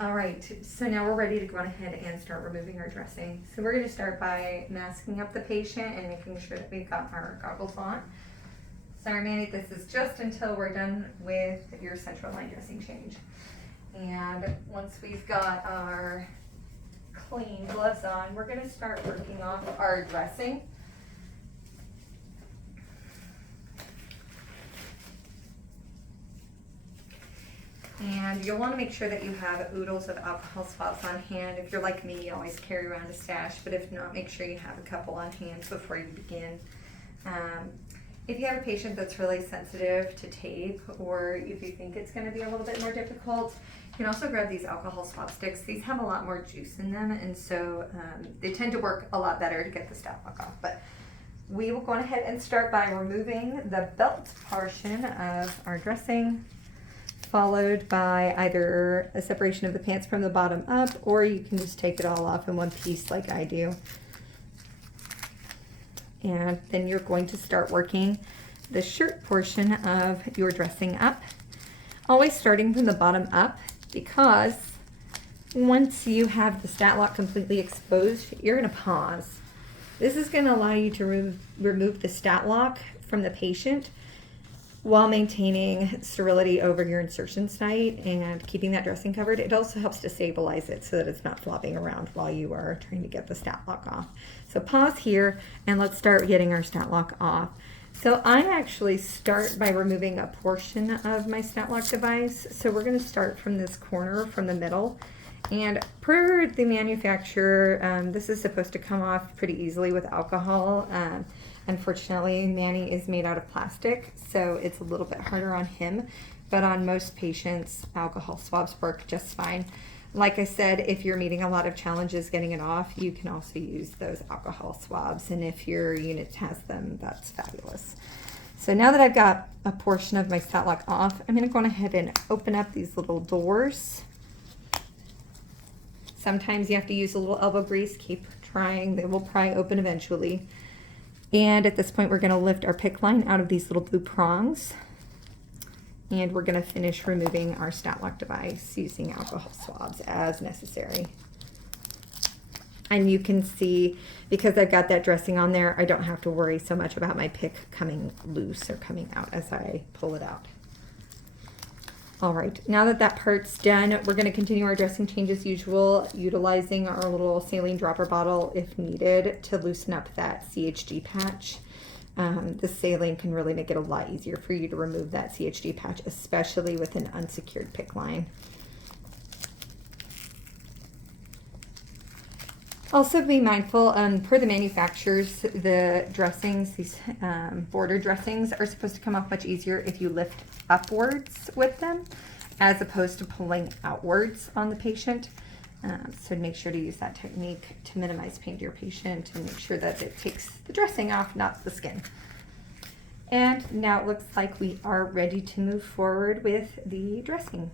All right, so now we're ready to go ahead and start removing our dressing. So we're going to start by masking up the patient and making sure that we've got our goggles on. Sorry, Manny, this is just until we're done with your central line dressing change. And once we've got our clean gloves on, we're going to start working off our dressing. And you'll want to make sure that you have oodles of alcohol swabs on hand. If you're like me, you always carry around a stash, but if not, make sure you have a couple on hand before you begin. If you have a patient that's really sensitive to tape, or if you think it's going to be a little bit more difficult, you can also grab these alcohol swab sticks. These have a lot more juice in them, and so they tend to work a lot better to get the statlock off. But we will go ahead and start by removing the belt portion of our dressing, followed by either a separation of the pants from the bottom up, or you can just take it all off in one piece like I do. And then you're going to start working the shirt portion of your dressing up, always starting from the bottom up, because once you have the statlock completely exposed, you're going to pause. This is going to allow you to remove the statlock from the patient while maintaining sterility over your insertion site and keeping that dressing covered. It also helps to stabilize it so that it's not flopping around while you are trying to get the statlock off. So pause here and let's start getting our statlock off. So I actually start by removing a portion of my statlock device. So we're going to start from this corner from the middle. And per the manufacturer, this is supposed to come off pretty easily with alcohol. Unfortunately, Manny is made out of plastic, so it's a little bit harder on him, but on most patients, alcohol swabs work just fine. Like I said, if you're meeting a lot of challenges getting it off, you can also use those alcohol swabs, and if your unit has them, that's fabulous. So now that I've got a portion of my statlock off, I'm going to go ahead and open up these little doors. Sometimes you have to use a little elbow grease. Keep trying. They will pry open eventually. And at this point, we're going to lift our PICC line out of these little blue prongs. And we're going to finish removing our statlock device using alcohol swabs as necessary. And you can see, because I've got that dressing on there, I don't have to worry so much about my PICC coming loose or coming out as I pull it out. All right, now that that part's done, we're going to continue our dressing change as usual, utilizing our little saline dropper bottle if needed to loosen up that CHG patch. The saline can really make it a lot easier for you to remove that CHG patch, especially with an unsecured PICC line. Also be mindful, per the manufacturers, the dressings, these border dressings are supposed to come off much easier if you lift upwards with them, as opposed to pulling outwards on the patient. So make sure to use that technique to minimize pain to your patient and make sure that it takes the dressing off, not the skin. And now it looks like we are ready to move forward with the dressing.